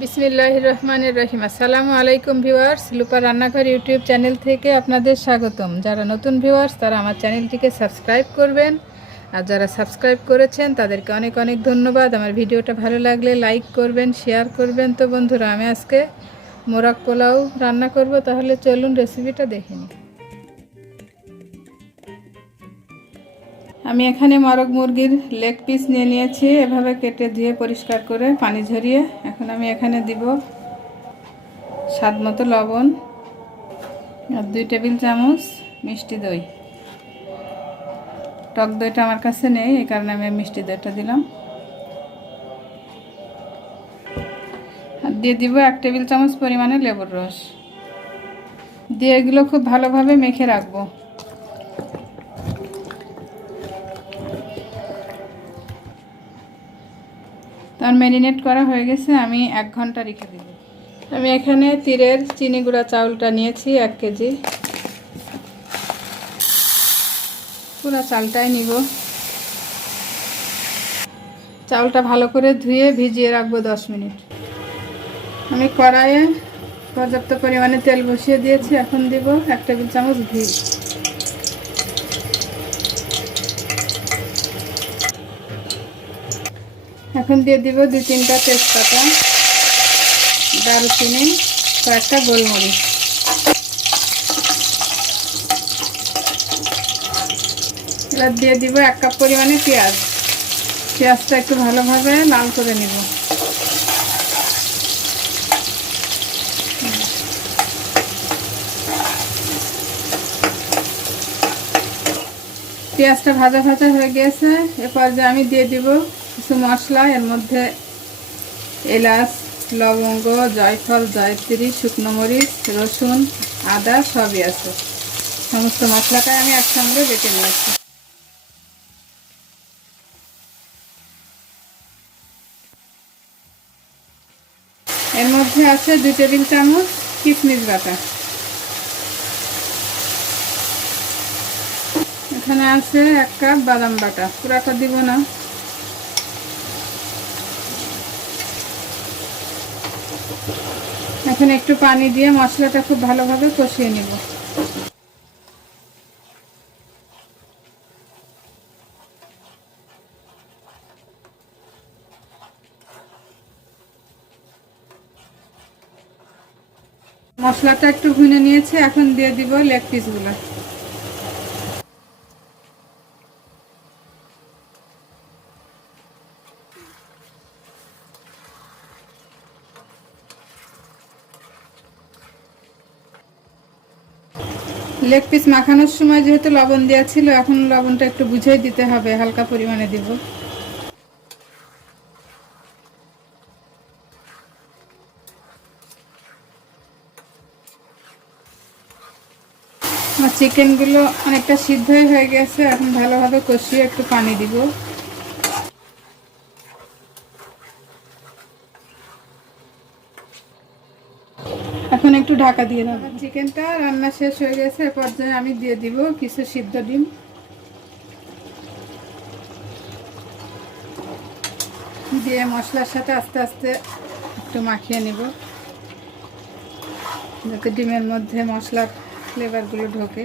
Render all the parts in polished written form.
বিসমিল্লাহির রহমানির রহিম। আসসালামু আলাইকুম ভিউয়ার্স, লুপা রান্নাঘর ইউটিউব চ্যানেল থেকে আপনাদের স্বাগতম। যারা নতুন ভিউয়ার্স তারা আমার চ্যানেলটিকে সাবস্ক্রাইব করবেন, আর যারা সাবস্ক্রাইব করেছেন তাদেরকে অনেক অনেক ধন্যবাদ। আমার ভিডিওটা ভালো লাগলে লাইক করবেন, শেয়ার করবেন। তো বন্ধুরা, আমি আজকে মোরগ পোলাও রান্না করব, তাহলে চলুন রেসিপিটা দেখে নিই। আমি এখানে মোরগ মুরগির লেগ পিস নিয়ে নিয়েছি, এভাবে কেটে ধুয়ে পরিষ্কার করে পানি ঝরিয়ে। এখন আমি এখানে দিব স্বাদ মতো লবণ আর 2 টেবিল চামচ মিষ্টি দই। টক দইটা আমার কাছে নেই, এই কারণে আমি মিষ্টি দইটা দিলাম। আর দিয়ে দিব 1 টেবিল চামচ পরিমাণে লেবুর রস। দিয়ে এগুলো খুব ভালোভাবে মেখে রাখবো। তার ম্যারিনেট করা হয়ে গেছে, আমি 1 ঘন্টা রেখে দেব। আমি এখানে তীরের চিনি গুঁড়া চাউলটা নিয়েছি 1 কেজি। পুরো চালটাই নিব। চাউলটা ভালো করে ধুয়ে ভিজিয়ে রাখবো 10 মিনিট। আমি কড়াইয়ে পর্যাপ্ত পরিমাণে তেল বসিয়ে দিয়েছি, এখন দিব 1 টেবিল চামচ ঘি। এখন দিয়ে দিব 2-3টা তেজপাতা, দারুচিনি, কয়েকটা গোলমরিচ। এবার দিয়ে দিব 1 কাপ পরিমাণে পেঁয়াজ। পেঁয়াজটা একটু ভালোভাবে লাল করে নিব। পেঁয়াজটা ভাজা ভাজা হয়ে গেছে। এরপর যে আমি দিয়ে দিব কিছু মশলা। এর মধ্যে এলাচ, লবঙ্গ, জয়ফল, জয়ত্রী, শুকনো মরিচ, রসুন, আদা সবই আছে। সমস্ত মশলাটাই আমি একসঙ্গে বেটে নিয়েছি। এর মধ্যে আছে 2 টেবিল চামচ কিশমিশ বাটা। এখানে আছে 1 কাপ বাদাম বাটা, পুরাটা দিব না। এখন একটু পানি দিয়ে মশলাটা খুব ভালোভাবে কষিয়ে নেব। মশলাটা একটু ভুনে নিয়েছি, এখন দিয়ে দিব লেগ পিসগুলো। লেগ পিস মাখানোর সময় যেহেতু লবণ দেওয়া ছিল, এখন লবণটা একটু বুঝেই দিতে হবে, হালকা পরিমাণে দিব। আমার চিকেনগুলো অনেকটা সিদ্ধ হয়ে গেছে, এখন ভালোভাবে কষিয়ে একটু পানি দিব। এখন একটু ঢাকা দিয়ে দেবো। চিকেনটা রান্না শেষ হয়ে গেছে, এ পর্যায়ে আমি দিয়ে দিব কিছু সিদ্ধ ডিম। দিয়ে মশলার সাথে আস্তে আস্তে একটু মাখিয়ে নেব, যাতে ডিমের মধ্যে মশলার ফ্লেভারগুলো ঢোকে।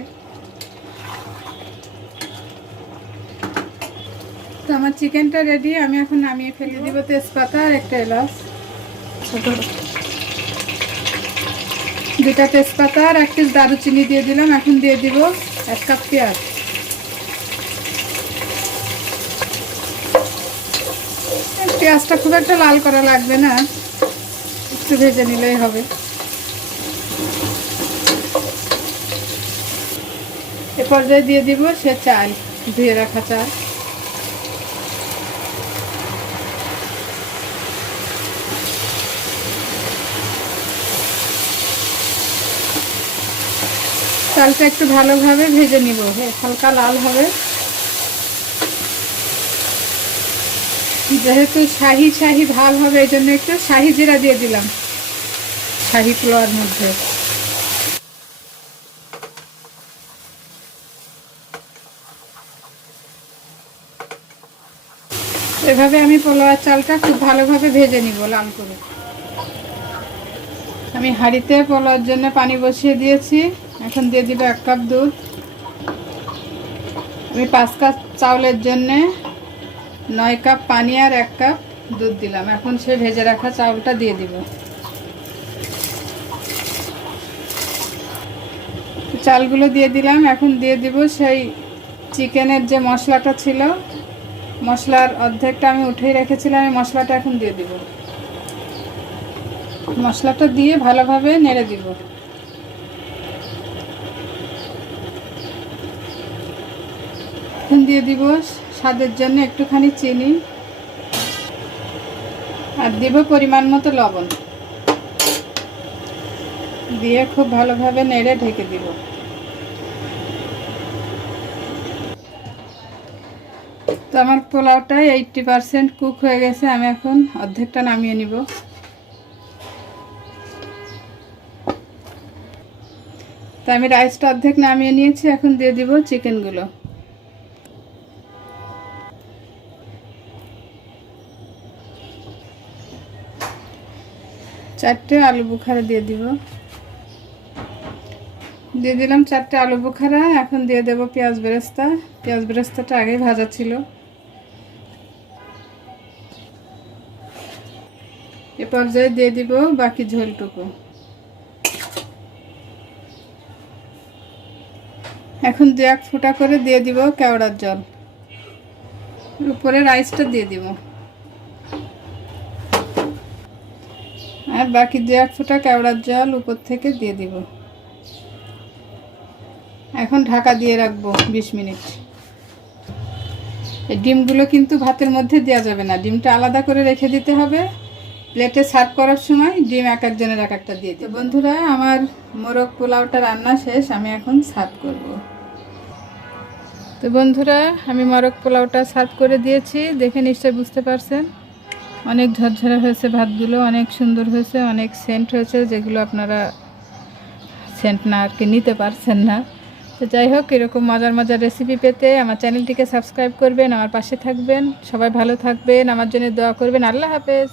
তো আমার চিকেনটা রেডি, আমি এখন নামিয়ে ফেলে দিব তেজপাতা আর 1টা এলাচ, 2টা তেজপাতা আর 1 পিস দারুচিনি দিয়ে দিলাম। এখন দিয়ে দিব 1 কাপ পেঁয়াজ। পেঁয়াজটা খুব একটা লাল করা লাগবে না, একটু ভেজে নিলেই হবে। এ পর্যায়ে দিয়ে দিব সে চাল, ধুয়ে রাখা চাল। চালটা একটু ভালোভাবে ভেজে নিব, হালকা লাল হবে। যেহেতু শাহি শাহি ভাব হবে, এই জন্য একটু শাহি জিরা দিয়ে দিলাম শাহি পোলাওর মধ্যে। এভাবে আমি পোলাওয়ার চালটা খুব ভালোভাবে ভেজে নিব লাল করে। আমি হাঁড়িতে পোলাওর জন্য পানি বসিয়ে দিয়েছি। এখন দিয়ে দিব 1 কাপ দুধ। আমি 5 কাপ চাউলের জন্য 9 কাপ পানি আর 1 কাপ দুধ দিলাম। এখন সে ভেজে রাখা চাউলটা দিয়ে দিব। চালগুলো দিয়ে দিলাম। এখন দিয়ে দিব সেই চিকেনের যে মশলাটা ছিল, মশলার অর্ধেকটা আমি উঠিয়ে রেখেছিলাম, এই মশলাটা এখন দিয়ে দিব। মশলাটা দিয়ে ভালোভাবে নেড়ে দিব। এখন দিয়ে দিব স্বাদের জন্য একটুখানি চিনি আর দিব পরিমাণ মতো লবণ। দিয়ে খুব ভালোভাবে নেড়ে ঢেকে দিব। তো আমার পোলাওটা 80% কুক হয়ে গেছে। আমি এখন অর্ধেকটা নামিয়ে নিব। তো আমি রাইসটা অর্ধেক নামিয়ে নিয়েছি। এখন দিয়ে দিব চিকেনগুলো। চারটে আলু বুখারা দিয়ে দিব। দিয়ে দিলাম 4টে আলু বুখারা। এখন দিয়ে দেব পেঁয়াজ বেরেস্তা। পেঁয়াজ বেরেস্তাটা আগে ভাজা ছিল। এ পর্যায়ে দিয়ে দিব বাকি ঝোলটুকু। এখন 2-1 ফোঁটা করে দিয়ে দিব কেওড়ার জল। উপরে রাইসটা দিয়ে দিব আর বাকি 2-1 ফোঁটা কেওড়ার জল উপর থেকে দিয়ে দিব। এখন ঢাকা দিয়ে রাখবো 20 মিনিট। এই ডিমগুলো কিন্তু ভাতের মধ্যে দেওয়া যাবে না, ডিমটা আলাদা করে রেখে দিতে হবে। প্লেটে সার্ভ করার সময় ডিম এক একজনের এক একটা দিয়ে দিই। বন্ধুরা, আমার মোরগ পোলাওটা রান্না শেষ। আমি এখন সার্ভ করব। তো বন্ধুরা, আমি মোরগ পোলাওটা সার্ভ করে দিয়েছি। দেখে নিশ্চয়ই বুঝতে পারছেন অনেক ঝরঝরে হয়েছে ভাতগুলো, অনেক সুন্দর হয়েছে, অনেক সেন্ট হয়েছে, যেগুলো আপনারা সেন্ট না আর কি নিতে পারছেন না। তো যাই হোক, এরকম মজার মজার রেসিপি পেতে আমার চ্যানেলটিকে সাবস্ক্রাইব করবেন, আমার পাশে থাকবেন। সবাই ভালো থাকবেন, আমার জন্য দোয়া করবেন। আল্লাহ হাফেজ।